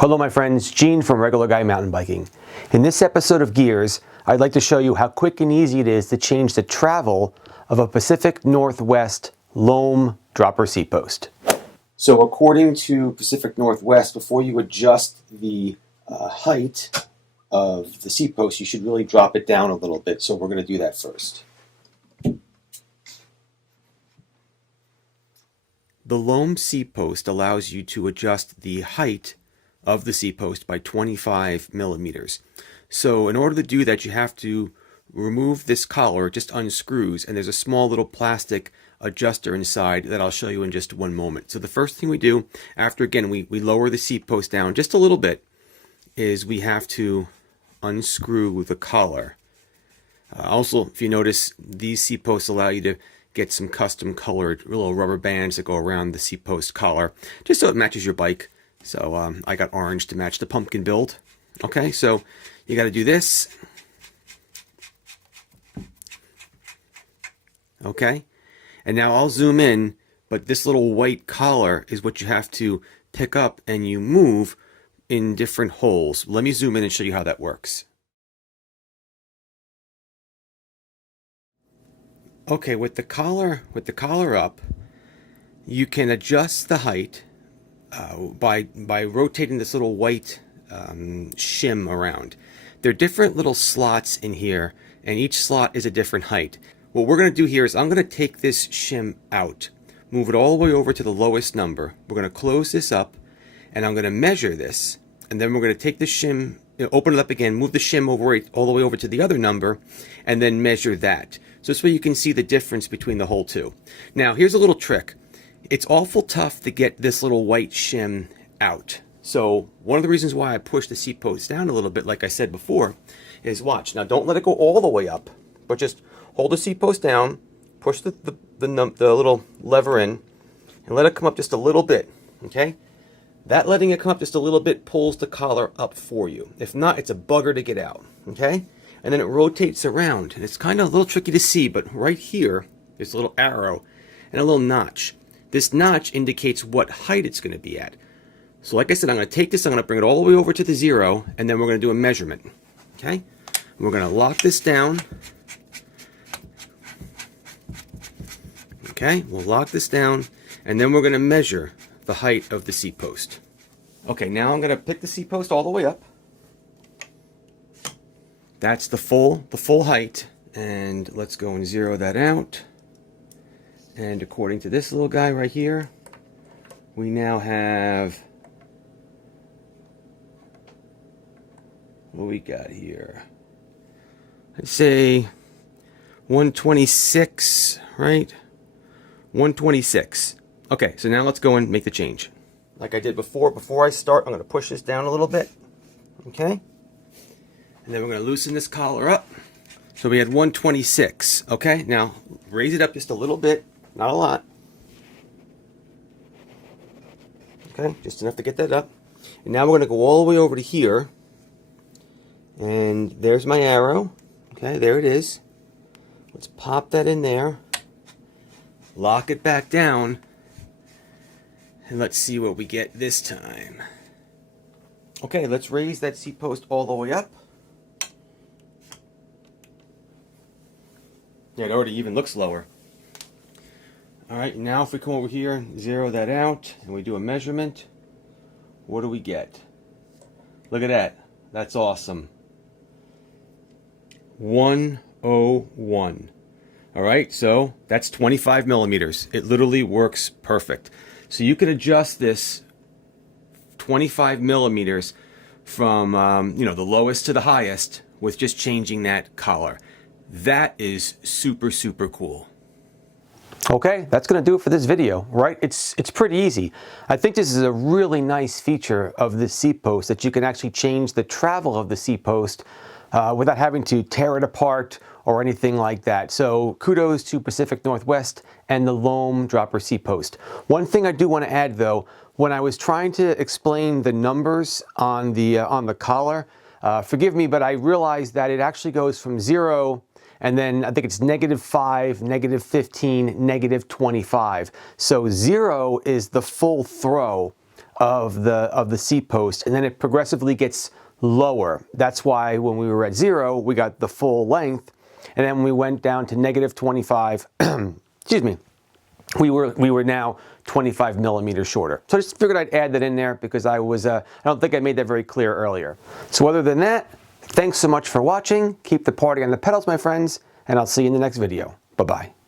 Hello my friends, Gene from Regular Guy Mountain Biking. In this episode of Gears, I'd like to show you how quick and easy it is to change the travel of a Pacific Northwest Loam Dropper Seat Post. So according to Pacific Northwest, before you adjust the height of the seat post, you should really drop it down a little bit. So we're going to do that first. The Loam seat post allows you to adjust the height of the seat post by 25 millimeters. So in order to do that, you have to remove this collar. It just unscrews, and there's a small little plastic adjuster inside that I'll show you in just one moment. So the first thing we do, after again we lower the seat post down just a little bit, is we have to unscrew the collar. Also, if you notice, these seat posts allow you to get some custom colored little rubber bands that go around the seat post collar, just so it matches your bike. So I got orange to match the pumpkin build. Okay, so you got to do this. Okay, and now I'll zoom in, but this little white collar is what you have to pick up and you move in different holes. Let me zoom in and show you how that works. Okay, with the collar up, you can adjust the height by rotating this little white shim around. There are different little slots in here, and each slot is a different height. What we're going to do here is I'm going to take this shim out, move it all the way over to the lowest number. We're going to close this up, and I'm going to measure this, and then we're going to take the shim, open it up again, move the shim over all the way over to the other number, and then measure that. So this way you can see the difference between the whole two. Now here's a little trick. It's awful tough to get this little white shim out. So one of the reasons why I push the seat post down a little bit, like I said before, is watch. Now don't let it go all the way up, but just hold the seat post down, push the little lever in, and let it come up just a little bit, okay? That letting it come up just a little bit pulls the collar up for you. If not, it's a bugger to get out, okay? And then it rotates around, and it's kind of a little tricky to see, but right here, there's a little arrow and a little notch. This notch indicates what height it's going to be at. So like I said, I'm going to take this, I'm going to bring it all the way over to the 0, and then we're going to do a measurement. Okay? And we're going to lock this down. Okay, we'll lock this down, and then we're going to measure the height of the seat post. Okay, now I'm going to pick the seat post all the way up. That's the full height, and let's go and zero that out. And according to this little guy right here, we now have, what we got here? I'd say 126, right? 126. Okay, so now let's go and make the change. Like I did before I start, I'm going to push this down a little bit. Okay? And then we're going to loosen this collar up. So we had 126. Okay, now raise it up just a little bit. Not a lot. Okay, just enough to get that up. And now we're going to go all the way over to here. And there's my arrow. Okay, there it is. Let's pop that in there. Lock it back down. And let's see what we get this time. Okay, let's raise that seat post all the way up. Yeah, it already even looks lower. Alright, now if we come over here and zero that out and we do a measurement, what do we get? Look at that. That's awesome. 101. Alright, so that's 25 millimeters. It literally works perfect. So you can adjust this 25 millimeters from the lowest to the highest with just changing that collar. That is super, super cool. Okay, that's going to do it for this video, right? It's pretty easy. I think this is a really nice feature of this seat post, that you can actually change the travel of the seat post without having to tear it apart or anything like that. So kudos to Pacific Northwest and the Loam Dropper Seat Post. One thing I do want to add though, when I was trying to explain the numbers on the collar, forgive me, but I realized that it actually goes from 0 and then I think it's -5, -15, -25. So 0 is the full throw of the seat post, and then it progressively gets lower. That's why when we were at 0, we got the full length, and then when we went down to -25, excuse me, we were now 25 millimeters shorter. So I just figured I'd add that in there because I don't think I made that very clear earlier. So other than that, thanks so much for watching. Keep the party on the pedals, my friends, and I'll see you in the next video. Bye-bye.